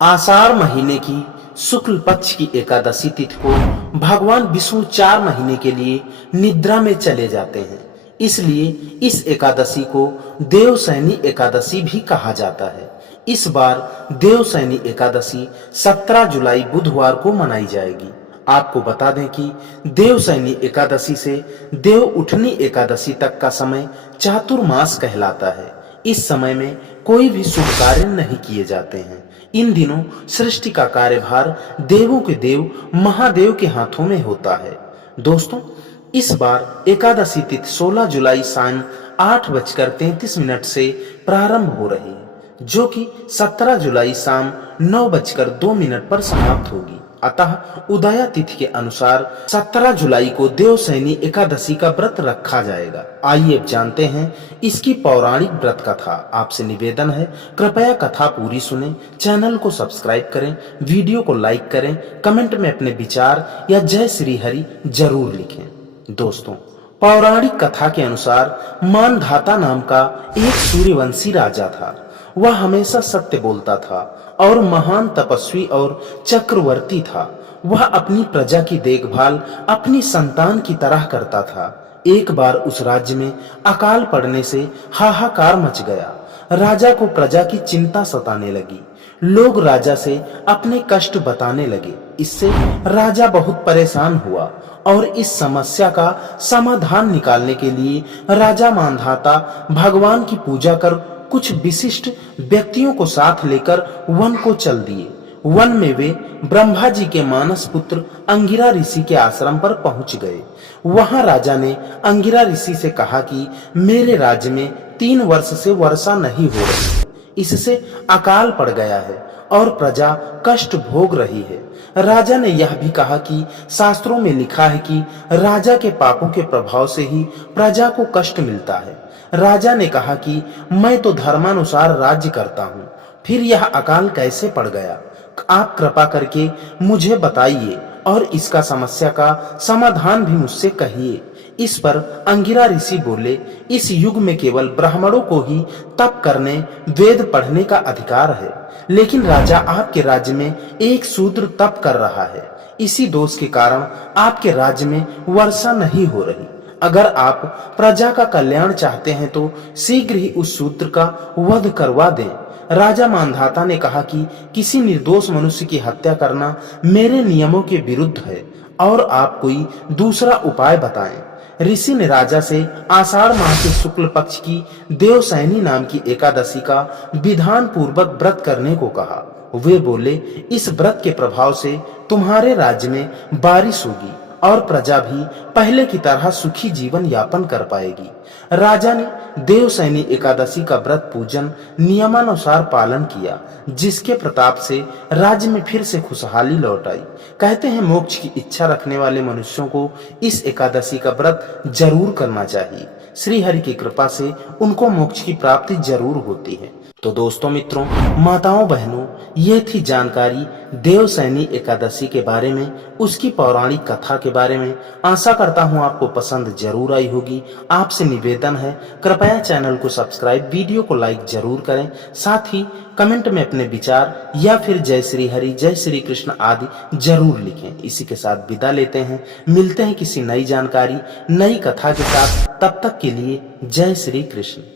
आषाढ़ महीने की शुक्ल पक्ष की एकादशी तिथि को भगवान विष्णु 4 महीने के लिए निद्रा में चले जाते हैं। इसलिए इस एकादशी को देवशयनी एकादशी भी कहा जाता है। इस बार देवशयनी एकादशी 17 जुलाई बुधवार को मनाई जाएगी। आपको बता दें कि देवशयनी एकादशी से देव उठनी एकादशी तक का समय चातुर्मास कहलाता है। इस समय में कोई भी शुभ कार्य नहीं किए जाते हैं। इन दिनों सृष्टि का कार्यभार देवों के देव महादेव के हाथों में होता है। दोस्तों, इस बार एकादशी तिथि 16 जुलाई शाम 8:33 से प्रारंभ हो रही है, जो कि 17 जुलाई शाम 9:02 पर समाप्त होगी। अतः उदया तिथि के अनुसार 17 जुलाई को देवशयनी एकादशी का व्रत रखा जाएगा। आइए अब जानते हैं इसकी पौराणिक व्रत कथा। आपसे निवेदन है, कृपया कथा पूरी सुनें, चैनल को सब्सक्राइब करें, वीडियो को लाइक करें, कमेंट में अपने विचार या जय श्री हरि जरूर लिखें। दोस्तों, पौराणिक कथा के अनुसार मानधाता नाम का एक सूर्यवंशी राजा था। वह हमेशा सत्य बोलता था और महान तपस्वी और चक्रवर्ती था। वह अपनी प्रजा की देखभाल अपनी संतान की तरह करता था। एक बार उस राज्य में अकाल पड़ने से हाहाकार मच गया। राजा को प्रजा की चिंता सताने लगी। लोग राजा से अपने कष्ट बताने लगे। इससे राजा बहुत परेशान हुआ और इस समस्या का समाधान निकालने के लिए राजा मानधाता भगवान की पूजा कर कुछ विशिष्ट व्यक्तियों को साथ लेकर वन को चल दिए। वन में वे ब्रह्मा जी के मानस पुत्र अंगिरा ऋषि के आश्रम पर पहुंच गए। वहां राजा ने अंगिरा ऋषि से कहा कि मेरे राज्य में 3 वर्ष से वर्षा नहीं हो रही, इससे अकाल पड़ गया है और प्रजा कष्ट भोग रही है। राजा ने यह भी कहा कि शास्त्रों में लिखा है कि राजा के पापों के प्रभाव से ही प्रजा को कष्ट मिलता है। राजा ने कहा कि मैं तो धर्मानुसार राज्य करता हूँ, फिर यह अकाल कैसे पड़ गया? आप कृपा करके मुझे बताइए और इसका समस्या का समाधान भी मुझसे कहिए। इस पर अंगिरा ऋषि बोले, इस युग में केवल ब्राह्मणों को ही तप करने, वेद पढ़ने का अधिकार है, लेकिन राजा आपके राज्य में एक शूद्र तप कर रहा है। इसी दोष के कारण आपके राज्य में वर्षा नहीं हो रही। अगर आप प्रजा का कल्याण चाहते हैं तो शीघ्र ही उस शूद्र का वध करवा दें। राजा मानधाता ने कहा कि किसी निर्दोष मनुष्य की हत्या करना मेरे नियमों के विरुद्ध है और आप कोई दूसरा उपाय बताएं। ऋषि ने राजा से आषाढ़ माह के शुक्ल पक्ष की देवशयनी नाम की एकादशी का विधान पूर्वक व्रत करने को कहा। वे बोले, इस व्रत के प्रभाव से तुम्हारे राज्य में बारिश होगी और प्रजा भी पहले की तरह सुखी जीवन यापन कर पाएगी। राजा ने देवशयनी एकादशी का व्रत पूजन नियमानुसार पालन किया, जिसके प्रताप से राज्य में फिर से खुशहाली लौट आई। कहते हैं मोक्ष की इच्छा रखने वाले मनुष्यों को इस एकादशी का व्रत जरूर करना चाहिए। श्री हरि की कृपा से उनको मोक्ष की प्राप्ति जरूर होती है। तो दोस्तों, मित्रों, माताओं, बहनों, ये थी जानकारी देवशयनी एकादशी के बारे में, उसकी पौराणिक कथा के बारे में। आशा करता हूँ आपको पसंद जरूर आई होगी। आपसे निवेदन है, कृपया चैनल को सब्सक्राइब, वीडियो को लाइक जरूर करें। साथ ही कमेंट में अपने विचार या फिर जय श्री हरि, जय श्री कृष्ण आदि जरूर लिखें। इसी के साथ विदा लेते हैं, मिलते हैं किसी नई जानकारी, नई कथा के साथ। तब तक के लिए जय श्री कृष्ण।